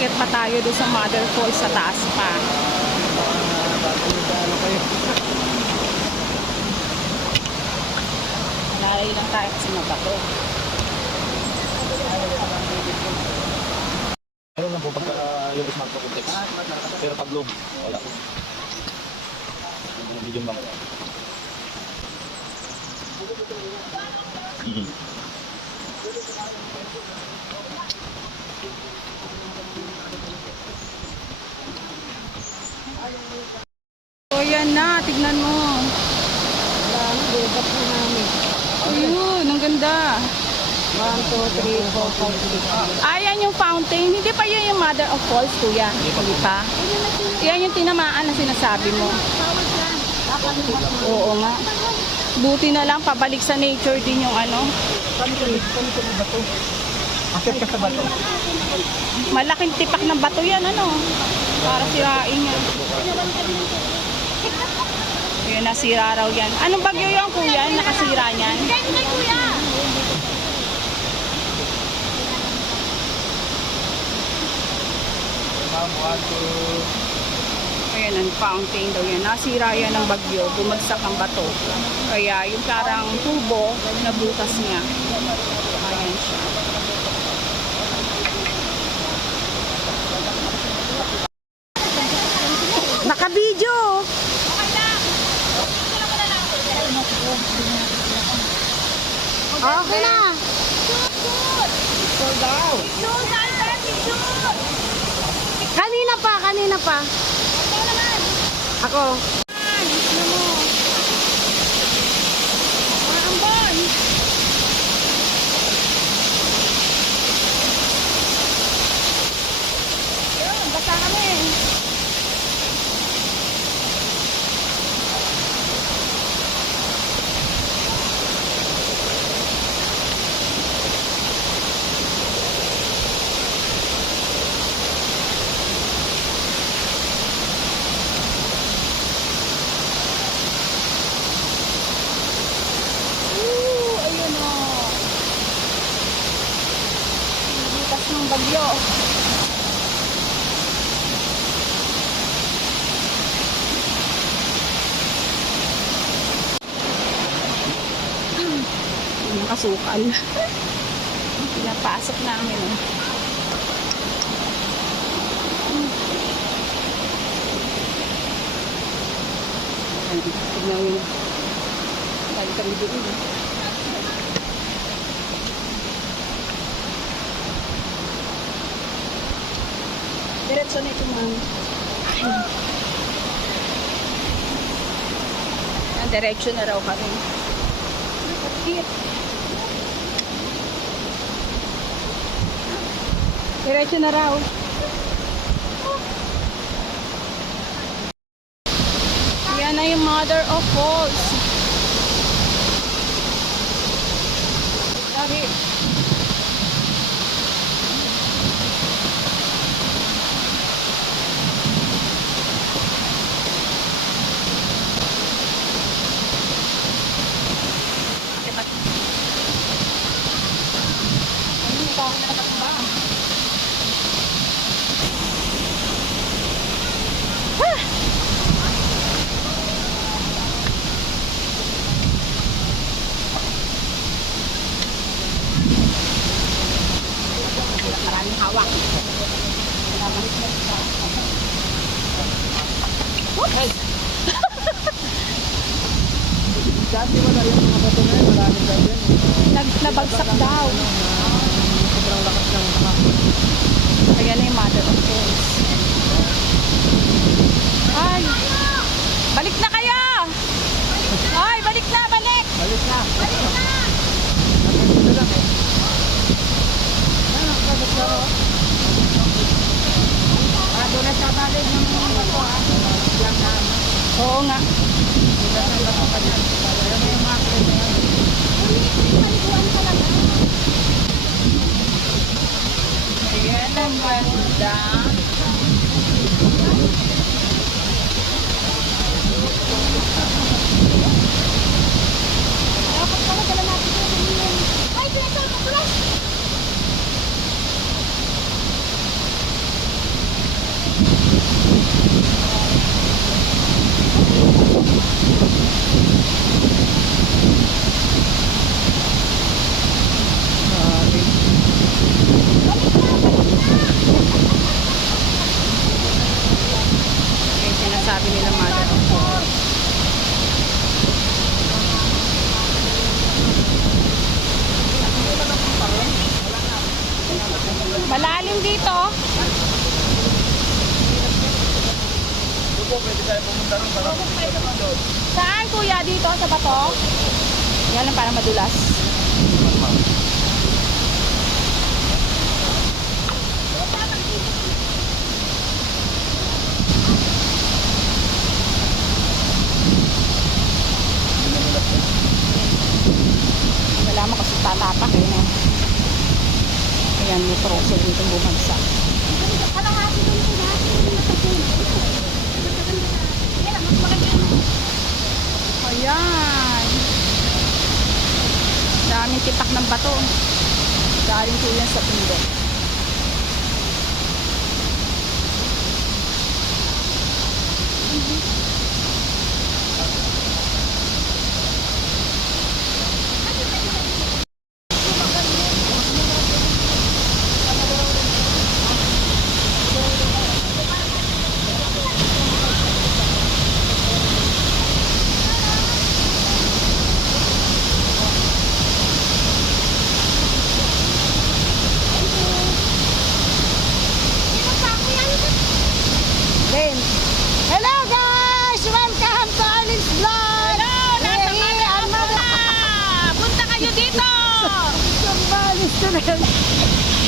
Aakyat pa tayo doon sa Mother Falls sa taas pa. Lalay lang tayo kasi mabato. Meron lang po pagka uh, yung smart phone text. Pero pag load, wala po. Yung Medium lang. Mhm. O yan na, tignan mo. Bubat na namin. Ayun, ang ganda. 1, 2, 3, 4, 5, 6. Ayan yung fountain. Hindi pa yun yung Mother of Falls, kuya. Hindi pa. Yan yung tinamaan na sinasabi mo. Oo nga. Buti na lang, pabalik sa nature din yung ano. Akit ka sa bato. Malaking tipak ng bato yan, ano. Para sirain yan. Yun, nasira raw yan. Anong bagyo yan, kuya? Nakasira niyan? Hindi, kuya. Ayan, ang fountain daw yan. Nasira yan ng bagyo. Bumagsak ang bato. Kaya yung parang tubo, nabutas niya. Ayan siya. Naka-video! Okay na. Kanina pa, kanina pa. Ako. Ambon! Yun, basta kami. Ooh, ayun o. Butas ng bagyo. Yung kasukal. Pinapasok namin. Tignan mo yun. Lagi kami doon. Na ito, ma'am. Ah, Diretso na raw kami. Cute. Diretso na raw. Yan na yung mother of falls. Sorry. Hawak. Hey. Dati wala yung mga bato na yun. Maraming daw yan. Nag, nabagsak daw. Sobrang lakas ng mga. Ayan na yung mother of falls. Ay! Balik na kayo! Ay, balik na, balik! Balik na. Balik na. Ito lang eh. Ah, doon na sa balik ng mga bato ha. Lang na. Oo nga. Ayan ang ganda. Sinasabi nila mother of God. Malalim dito. Saan kuya? Dito sa bato? Yan lang para madulas. Wala mo kasi tatapak eh. No? Ayan, may troso dito bumagsak. Ayan. Daming tipak ng bato. Galing po yan sa bundok. Manila na!